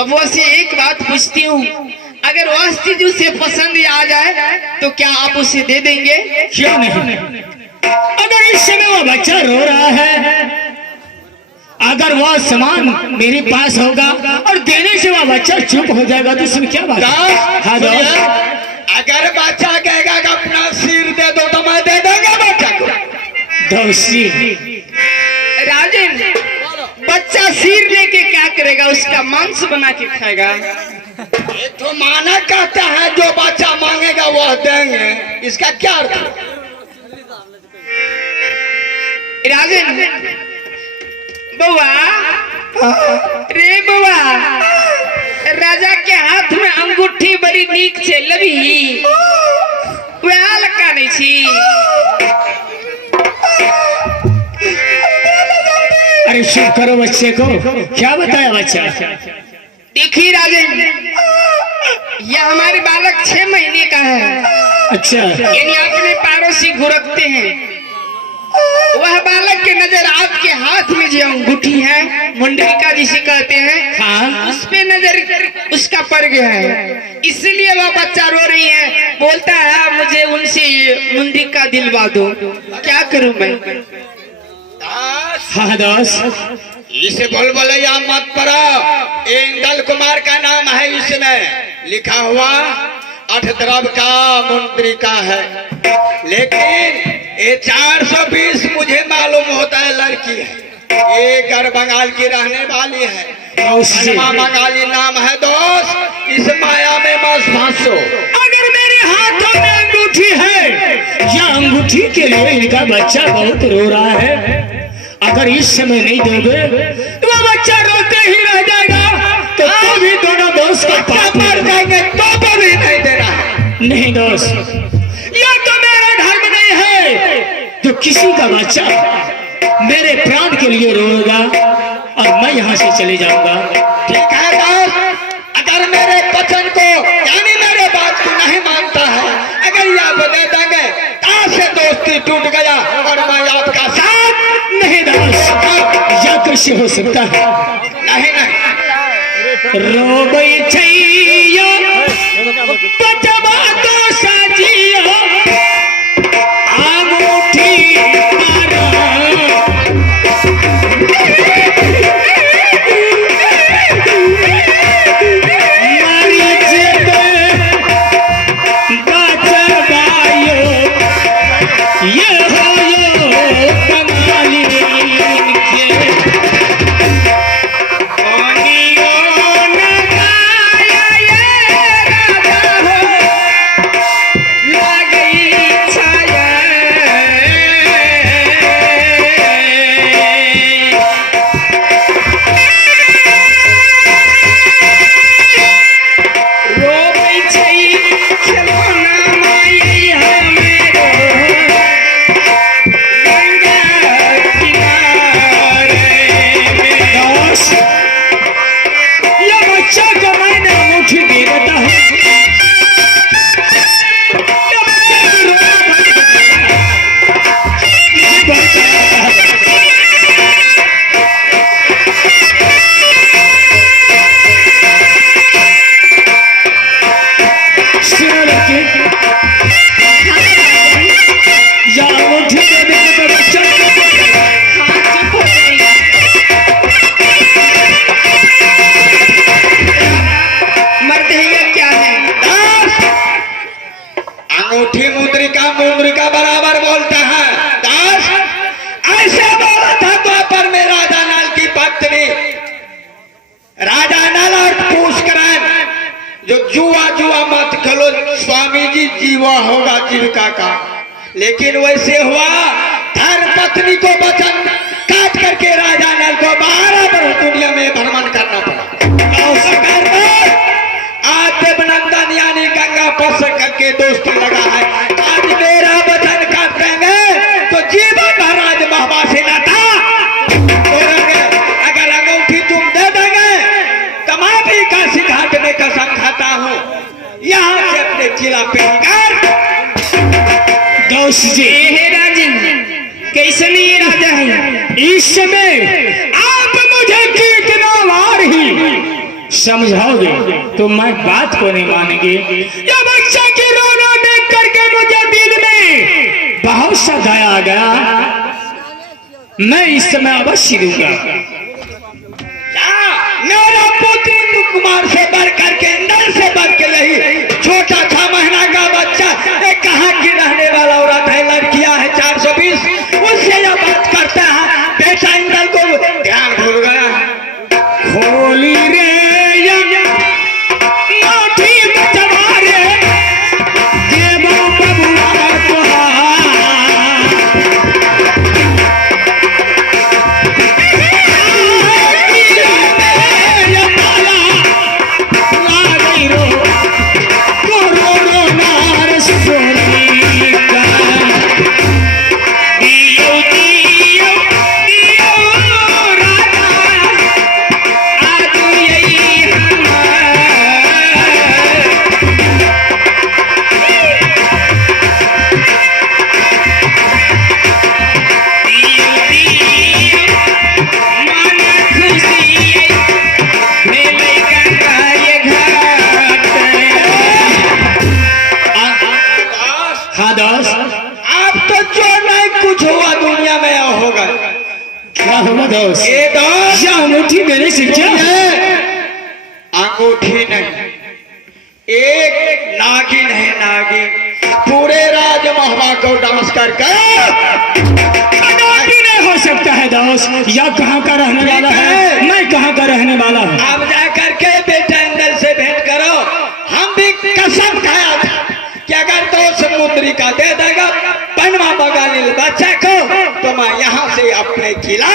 बबुआ से एक बात पूछती हूँ, अगर वह चीज उसे पसंद आ जाए तो क्या आप उसे दे देंगे? क्यों नहीं? अगर इस समय वो बच्चा रो रहा है, अगर वह सामान मेरे पास होगा और देने से वह बच्चा चुप हो जाएगा तो इसमें क्या बात? हाँ दोस्त, अगर बच्चा कहेगा कि अपना सिर दे दो तो मैं दे देंगे बच्चा को। दोस्ती राजन, बच्चा सिर लेके क्या करेगा? उसका मांस बना के खाएगा। ये तो माना कहता है जो बच्चा मांगेगा वह देंगे, इसका क्या अर्थ है? राजन, बउआ, रे बउआ, राजा के हाथ में अंगूठी बड़ी नीक छे, लबी वह लगा नहीं छी। अरे चुप करो बच्चे को, क्या बताया बच्चा? देखिए राजन, यह हमारे बालक 6 महीने का है। अच्छा, यानी अपने पैरों से घुरकते हैं। वह बालक के नजर आपके हाथ में जो अंगूठी है, मुंडरिका जिसे कहते हैं, हाँ, उस पे नजर उसका पड़ गया है, इसलिए वह बच्चा रो रही है। बोलता है मुझे उनसे मुंडरिका दिलवा दो। क्या करूं मैं? हाँ दोस्त, इसे बोल बोलैया मत पड़ो। इंदल कुमार का नाम है, इसमें लिखा हुआ 8 द्रव का मुंद्रिका है, लेकिन ये 420 मुझे मालूम होता है लड़की है। ये घर बंगाल की रहने वाली है, बंगाली नाम है दोस्त। इस माया में बस फंसो। अगर मेरे हाथों में अंगूठी है, या अंगूठी के लिए इनका बच्चा बहुत रो रहा है, अगर इस समय नहीं दोगे तो वह बच्चा रोते ही रह जाएगा, तो भी दोनों दोस्त का पाप मर जाएंगे तो भी नहीं देना। नहीं दोस्त, यह तो मेरा धर्म नहीं है जो किसी का बच्चा मेरे प्राण के लिए रोएगा और मैं यहाँ से चले जाऊंगा। ठीक है दोस्त, अगर मेरे वचन को यानी मेरे बात को नहीं मानता है, अगर यह दे देंगे तो से दोस्ती टूट गया और मैं आपका साथ। नहीं दोस्त, यह कैसे हो सकता है? नहीं नहीं, रोबई छैया बचवा तो साजिया अंगूठी मारा, मारी जेब बचवायो, ये हो यो कमाली के मुद्रिका बराबर बोलता है। दास ऐसे बोला था द्वापर में राजा नल की पत्नी, राजा नल और पुष्करण जो जुआ जुआ मत खेलो स्वामी जी, जीवा होगा जीविका का। लेकिन वैसे हुआ, धर्म पत्नी को वचन काट करके राजा नल को 12 वर्ष दुनिया में भ्रमण करना पड़ा। आज देवनंदन यानी गंगा पर करके दोस्ती लगा है। आज मेरा वचन काट देंगे तो जीवन भर राज महवासी न था। अगर अंगूठी तुम दे देंगे तो मैं भी काशी घाट में कसम खाता हूँ, यहाँ से अपने जिला पे दोस्त जी, राजन कैसे नहीं राजा है? इस समय आप मुझे कितना बार ही समझाओगे तो मैं बात को नहीं मानेंगे। ये बच्चा की रोना देख करके मुझे दिल में बहुत सा दया आ गया। मैं इस समय अवश्य दूंगा। मेरा पुत्र इंदु कुमार से बढ़ करके नल से बढ़ के यही छोटा 6 महीना का बच्चा एक कहाँ की रहने वाला औरत है, लड़कियां है 420, उससे यह बात करता है। बेटा इंदल को ध्यान भूल गया। होली रे अंगूठी मेरी शिक्षा है। अंगूठी नहीं, एक नागिन है, नागिन पूरे राज महवा को डांस करके नहीं हो सकता है दास। या कहाँ का रहने वाला है? मैं कहाँ का रहने वाला हूँ? आप जा करके बेटा इंदल से भेंट करो। हम भी कसम खाया था कि अगर तो समुद्री का दे देगा पनमा बगाली बच्चा को तो मैं यहाँ से अपने किला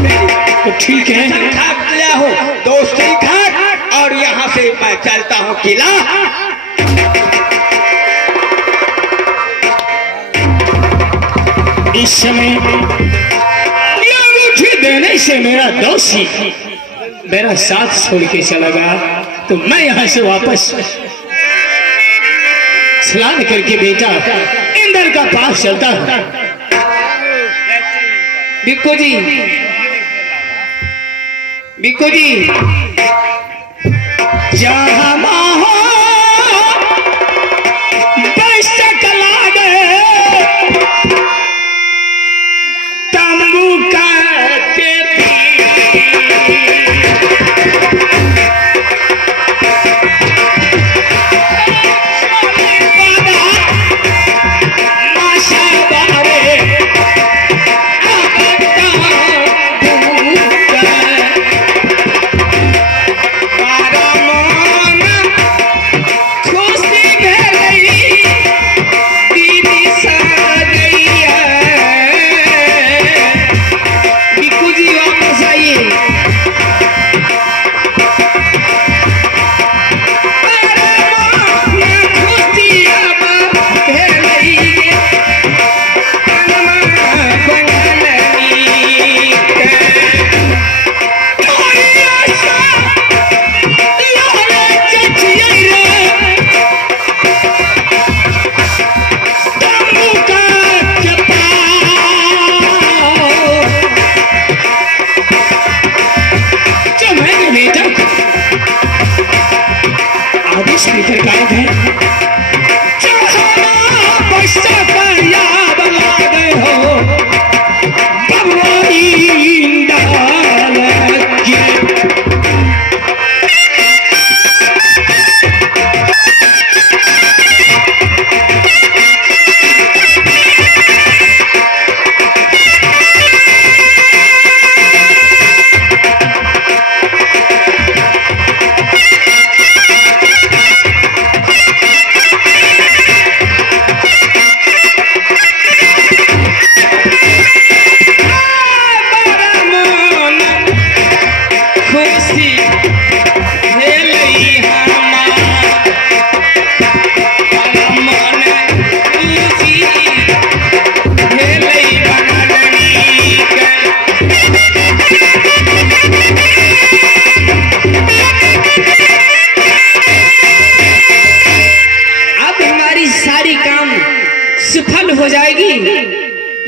तो ठीक है, खाक लिया हूँ दोस्ती खाक, और यहाँ से मैं चलता हूँ किला। इस समय अंगूठी देने से मेरा दोषी मेरा साथ छोड़ के चला गया तो मैं यहाँ से वापस सलाम करके बेटा इंदर का पास चलता हूँ। बिक्कू जी, बिक्कू जी, जहाँ हो बैसक लागे तंबू काटे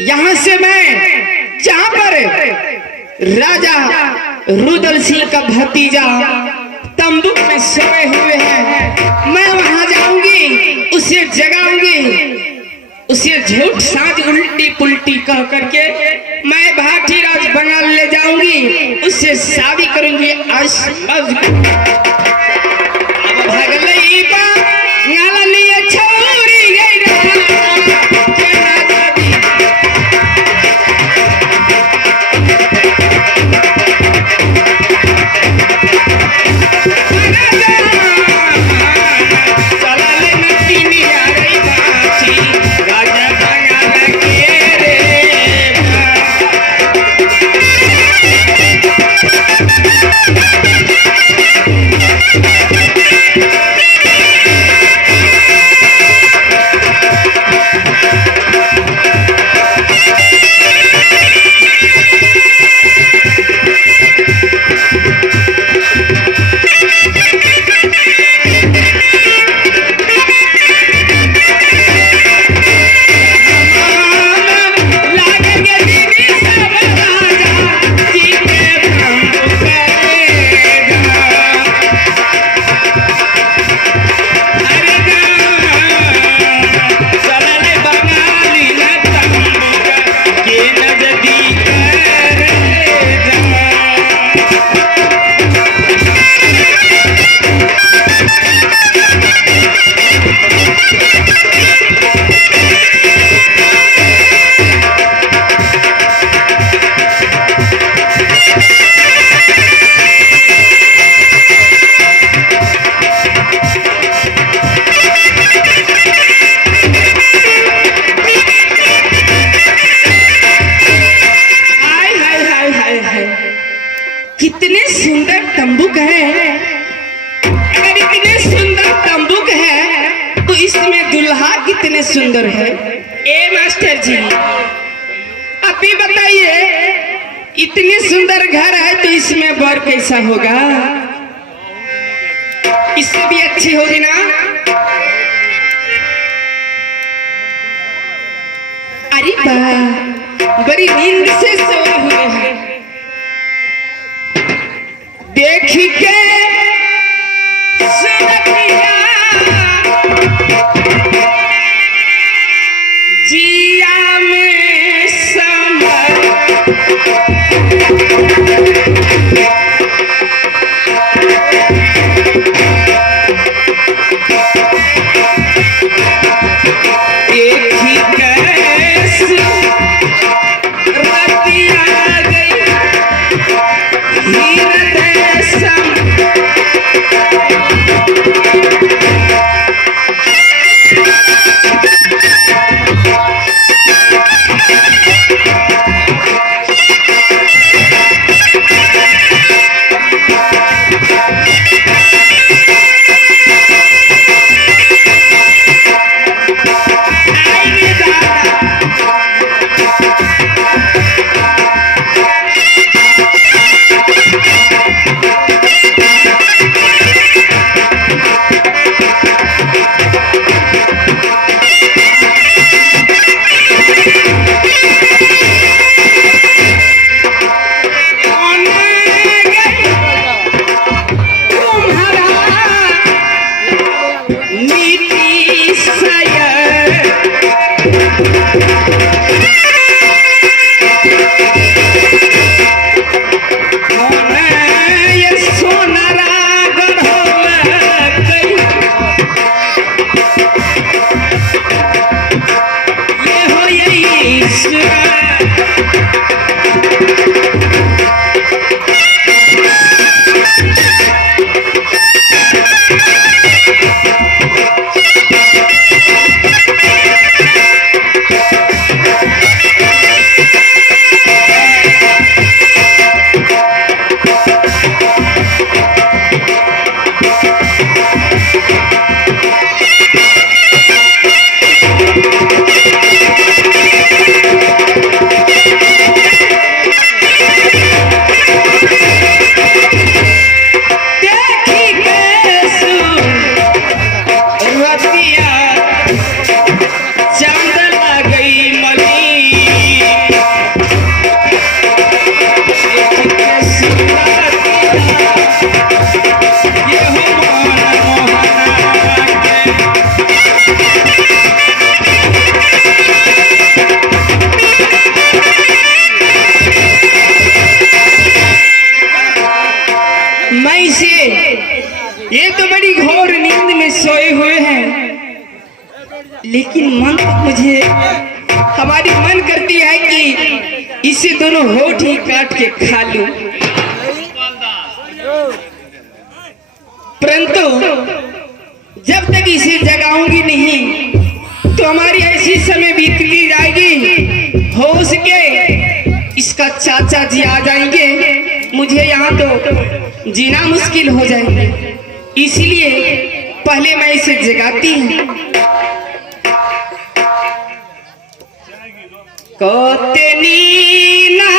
यहाँ से मैं जहाँ पर राजा रुदल सिंह का भतीजा तंबू में सोए हुए हैं, मैं वहां जाऊंगी, उसे जगाऊंगी, उसे झूठ साज उल्टी पुल्टी कह करके मैं भाटी राज बंगाल ले जाऊंगी, उससे शादी करूंगी। अब भागलई बा नाला लिए छोड़ी गई कितने सुंदर तंबूक है। अगर इतने सुंदर तंबूक है तो इसमें दुल्हा कितने सुंदर है। ए मास्टर जी आप भी बताइए, इतनी सुंदर घर है तो इसमें बर कैसा होगा, इससे भी अच्छी होगी ना। अरे वाह, बड़ी नींद से सोए हुए हैं। देखी के सुरतिया जिया में समर देखी के सुरतिया गई हृदय सम लेकिन मन तो मुझे, हमारी मन करती है कि इसे दोनों होठ ही काट के खा लूं, परंतु जब तक इसे जगाऊंगी नहीं तो हमारी ऐसी समय बीतती जाएगी। हो सके इसका चाचा जी आ जाएंगे, मुझे यहाँ तो जीना मुश्किल हो जाएगा, इसलिए पहले मैं इसे जगाती हूँ। कोतेनी ना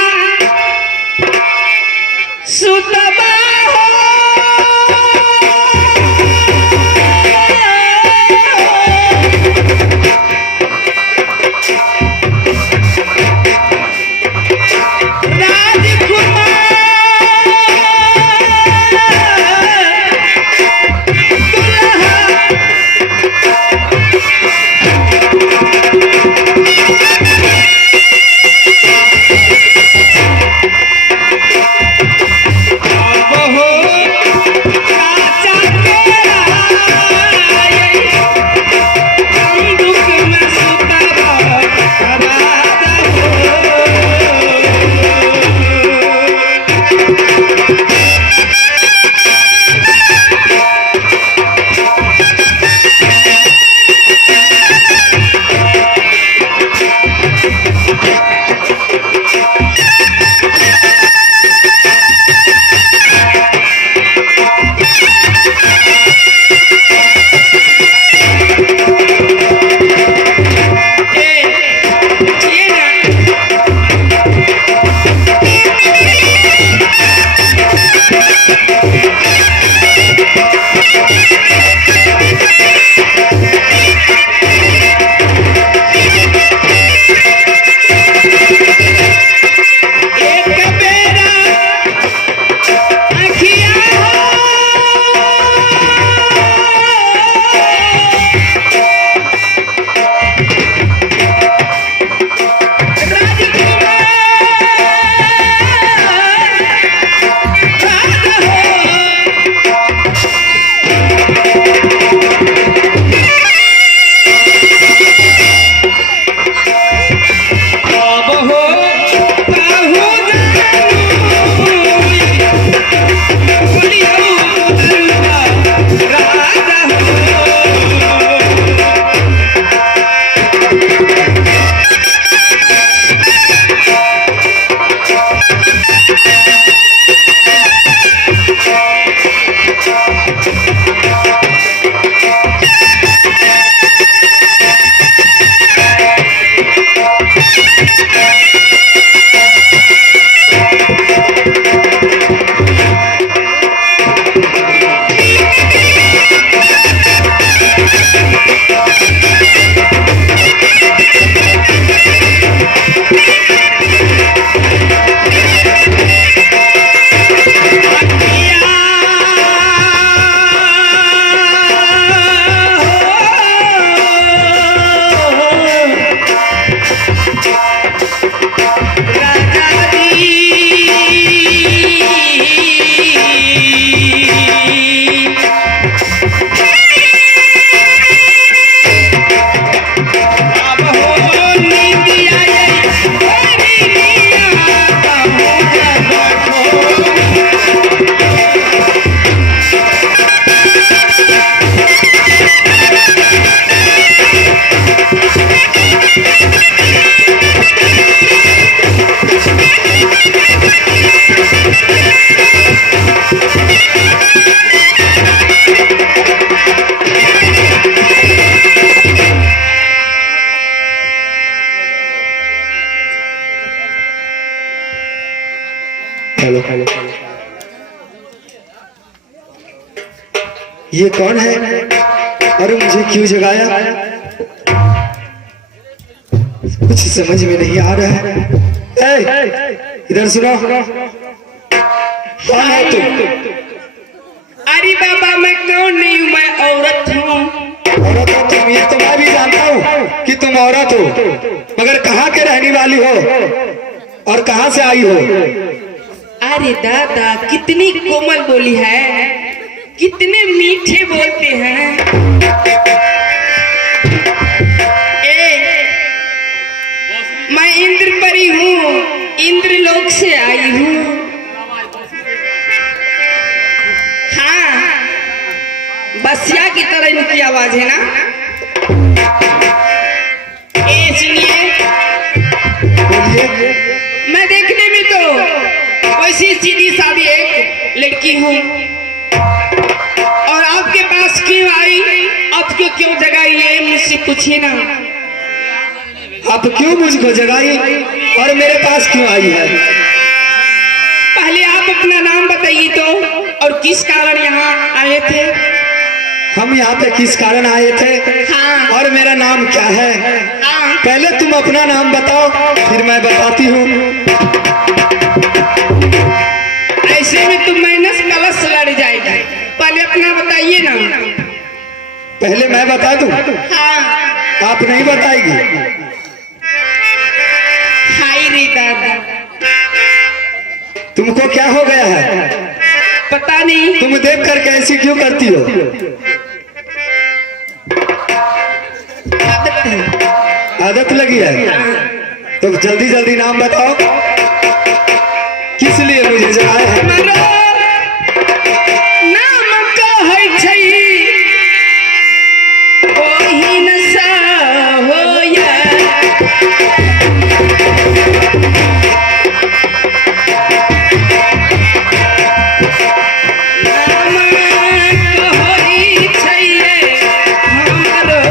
सुतबा हेलो ये कौन है? अरे मुझे क्यों जगाया? कुछ समझ में नहीं आ रहा है। इधर सुनो, कौन है तुम? अरे बाबा मैं कौन नहीं हूँ, मैं औरत हूँ। औरत हो तुम, ये तो मैं भी जानता हूँ कि तुम औरत हो, मगर कहाँ के रहने वाली हो और कहाँ से आई हो? अरे दादा कितनी कोमल बोली है, कितने मीठे बोलते हैं। मैं इंद्र परी हूँ, इंद्र लोक से आई हूँ। हाँ, बसिया की तरह इनकी आवाज है ना। ए सुनिए, मैं देखने में तो वैसी सीधी सादी एक लड़की हूँ, और आपके पास क्यों आई, आपको क्यों जगाई, ये मुझसे पूछिए ना। आप क्यों मुझको जगाई और मेरे पास क्यों आई है? पहले आप अपना नाम बताइए तो, और किस कारण यहाँ आए थे। हम यहाँ पे किस कारण आए थे? हाँ। और मेरा नाम क्या है? हाँ। पहले तुम अपना नाम बताओ, फिर मैं बताती हूँ। ऐसे में तुम माइनस प्लस लड़ जाएगा, पहले अपना बताइए ना। पहले मैं बता दूँ? हाँ। आप नहीं बताएगी? हाय रे दादा, तुमको क्या हो गया है? पता नहीं। तुम देख कर कैसी क्यों करती हो? आदत है। आदत लगी है? तो जल्दी जल्दी नाम बताओ, किस लिए मुझे जगाया है? मरो नाम कहै छै, ओही नशा होया। नाम कहै छै हमरो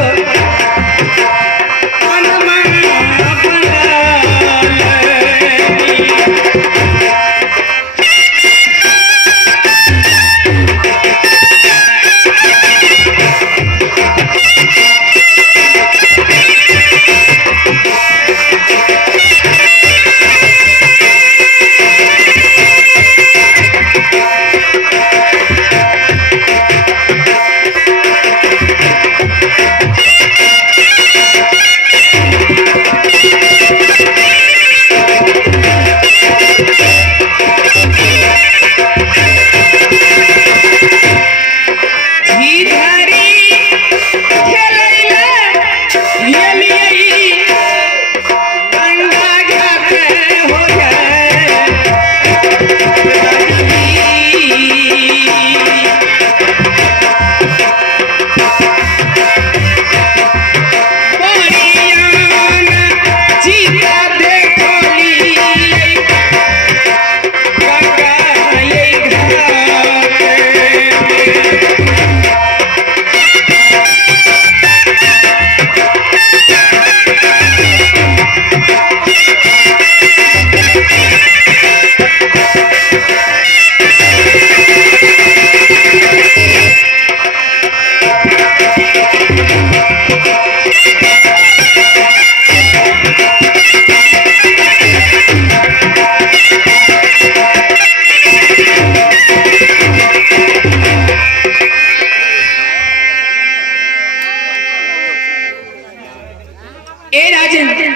अनमा बनाले।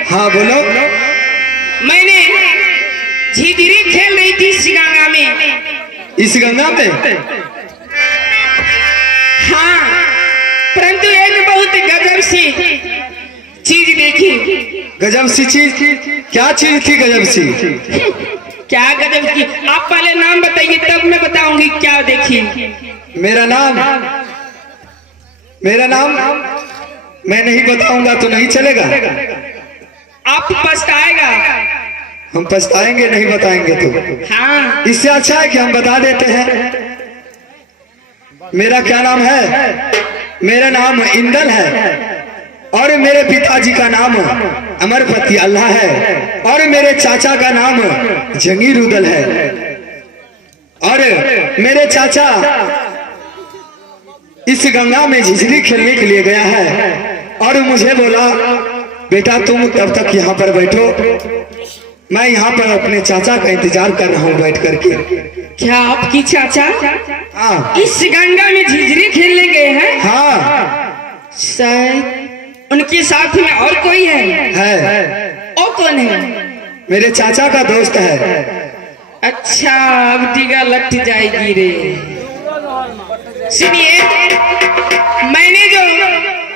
हाँ बोलो। मैंने झिझरी खेल रही थी इस गंगा में। इस गंगा में? हाँ, परंतु एक बहुत गजब सी चीज देखी। गजब सी चीज? क्या चीज थी गजब सी? क्या गजब की? आप पहले नाम बताइए तब मैं बताऊंगी क्या देखी। मेरा नाम मैं नहीं बताऊंगा तो नहीं चलेगा? आप पछताएगा। हम पछताएंगे नहीं बताएंगे तो। हाँ। इससे अच्छा है कि हम बता देते हैं। मेरा क्या नाम है? मेरा नाम इंदल है, और मेरे पिताजी का नाम अमरपति अल्लाह है, और मेरे चाचा का नाम जंगीर उदल है। और मेरे चाचा इस गंगा में झिझरी खेलने के लिए गया है, और मुझे बोला बेटा तुम तब तक यहाँ पर बैठो, मैं यहाँ पर अपने चाचा का इंतजार कर रहा हूँ बैठ करके। क्या आपकी चाचा हाँ। इस गंगा में झिझरी खेलने गए हैं? हाँ। शायद उनके साथ में और कोई है। और कौन है? मेरे चाचा का दोस्त है। अच्छा, अब टीका लट जाएगी रे। सुनिए, मैंने जो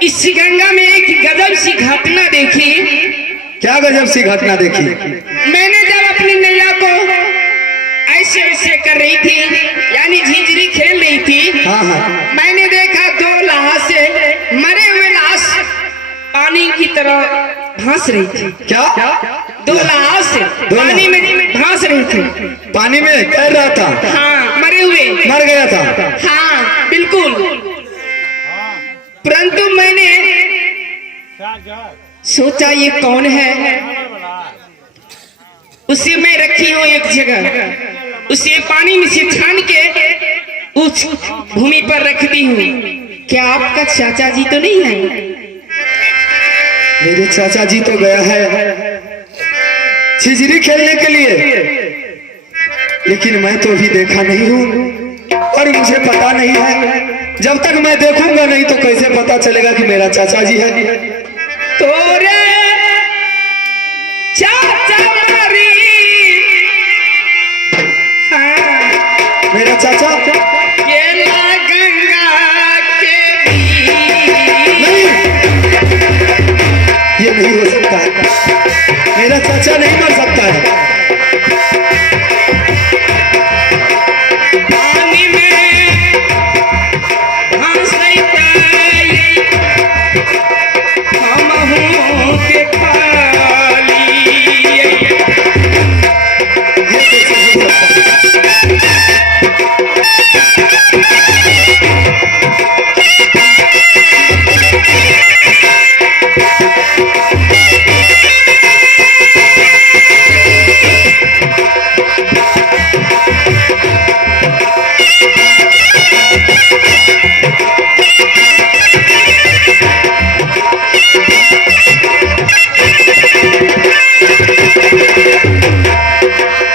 इस गंगा में एक गजब सी घटना देखी क्या गजब सी घटना देखी? मैंने जब अपनी नैया को ऐसे ऐसे कर रही थी, यानी झिझरी खेल रही थी, हाँ हाँ। मैंने देखा दो लाश से मरे हुए लाश पानी की तरह भांस रही थी। क्या? दो लाश से पानी में भांस रही थी। पानी में तैर रहा था? हाँ, मरे हुए। मर गया था? हाँ बिल्कुल। परंतु मैंने सोचा ये कौन है, उसे मैं रखी हूँ एक जगह, उसे पानी में से छान के उस भूमि पर रखती हूँ। क्या आपका चाचा जी तो नहीं है? मेरे चाचा जी तो गया है छिजरी खेलने के लिए, लेकिन मैं तो अभी देखा नहीं हूँ और मुझे पता नहीं है। जब तक मैं देखूंगा नहीं तो कैसे पता चलेगा कि मेरा चाचा जी है? तोरे चाचा मारी, हाँ, मेरा चाचा? केला गंगा के नहीं, ये नहीं हो सकता है। मेरा चाचा नहीं मर सकता है। पानी में भांस रही थी, हम हूँ के खाली। ये कैसे हो सकता है?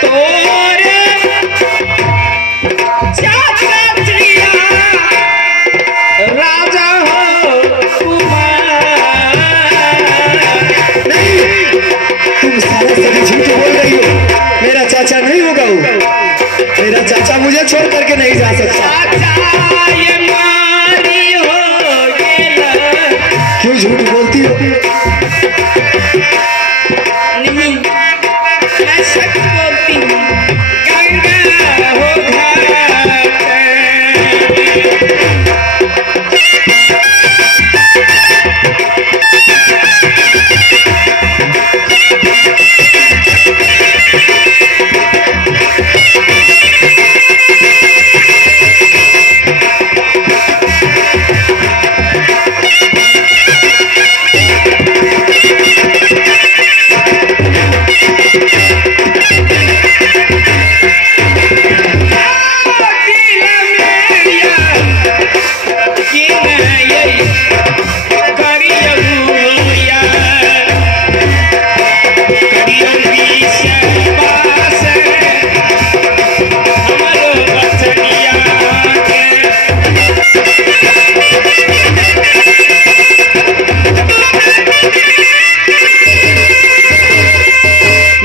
तोरे चाचा जिया राजा हो कुमार। नहीं, तुम सारा सभी झूठ बोल रही हो। मेरा चाचा नहीं होगा वो। मेरा चाचा मुझे छोड़ करके नहीं जा सकता। चाचा ये मारी हो गेला। क्यों झूठ बोलती हो? नहीं, मैं सच बोलती हूँ। गंगा हो घाट।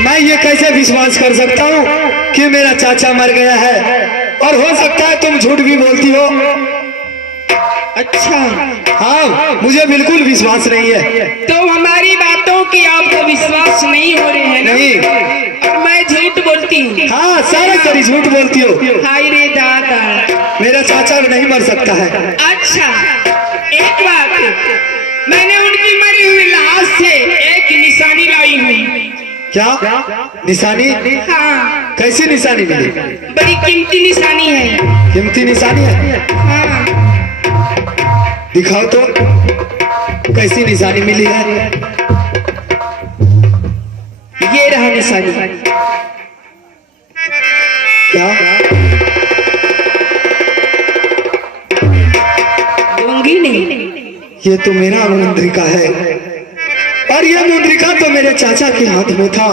मैं ये कैसे विश्वास कर सकता हूँ कि मेरा चाचा मर गया है? और हो सकता है तुम झूठ भी बोलती हो। अच्छा, हाँ, मुझे बिल्कुल विश्वास नहीं है। तो हमारी बातों की आपको विश्वास नहीं हो रहे हैं ना? नहीं। और मैं झूठ बोलती हूँ। हाँ, सारा सारी झूठ बोलती हो। हाय रे दादा, मेरा चाचा नहीं मर सकता है। अच्छा एक बात, मैंने उनकी मरी हुई लाश से एक निशानी लाई हुई। क्या निशानी? हाँ, कैसी निशानी मिली? बड़ी कीमती निशानी है। कीमती निशानी है? हाँ, दिखाओ तो, कैसी निशानी मिली है? ये रहा निशानी। क्या? दूंगी नहीं। ये तो मेरा मुंद्रिका है और ये मुंद्रिका तो मेरे चाचा के हाथ में था।